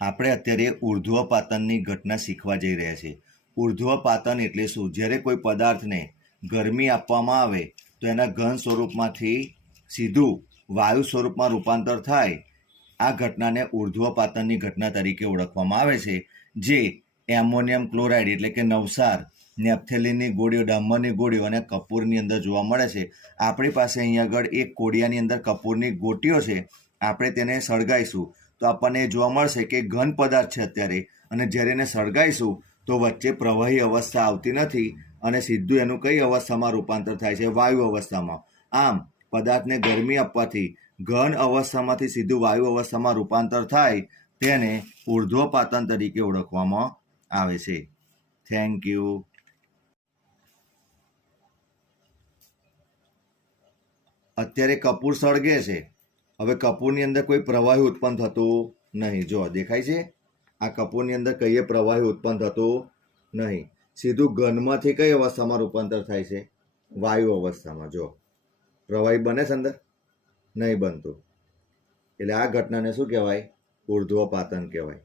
આપણે અત્યારે ઉર્ધ્વપાતનની ઘટના શીખવા જઈ રહ્યા છીએ. ઉર્ધ્વપાતન એટલે શું? જ્યારે કોઈ પદાર્થને ગરમી આપવામાં આવે, તો એના ઘન સ્વરૂપમાંથી સીધું વાયુ સ્વરૂપમાં રૂપાંતર થાય. આ ઘટનાને ઉર્ધ્વપાતનની ઘટના તરીકે ઓળખવામાં આવે છે, જે એમોનિયમ ક્લોરાઇડ એટલે કે નવસાર, નેપ્થેલિનની ગોળીઓ, ડામરની ગોળીઓ અને કપૂરની અંદર જોવા મળે છે. આપણી પાસે અહીં આગળ એક કોડિયાની અંદર કપૂરની ગોટીઓ છે. આપણે તેને સળગાઈશું તો આપણને જોવા મળશે કે ઘન પદાર્થ છે અત્યારે. અને જ્યારે એને સળગાઈશું તો વચ્ચે પ્રવાહી અવસ્થા આવતી નથી અને સીધું એનું કઈ અવસ્થામાં રૂપાંતર થાય છે? વાયુ અવસ્થામાં. આમ, પદાર્થને ગરમી આપવાથી ઘન અવસ્થામાંથી સીધું વાયુ અવસ્થામાં રૂપાંતર થાય તેને ઉર્ધ્વપાતન તરીકે ઓળખવામાં આવે છે. થેન્ક યુ અત્યારે કપૂર સળગે છે. હવે કપૂરની અંદર કોઈ પ્રવાહી ઉત્પન્ન થતું નહીં. જો, દેખાય છે? આ કપૂરની અંદર કઈએ પ્રવાહી ઉત્પન્ન થતું નહીં. સીધું ઘનમાંથી કઈ અવસ્થામાં રૂપાંતર થાય છે? વાયુ અવસ્થામાં. જો, પ્રવાહી બને છે અંદર? નહીં બનતું. એટલે આ ઘટનાને શું કહેવાય? ઉર્ધ્વપાતન કહેવાય.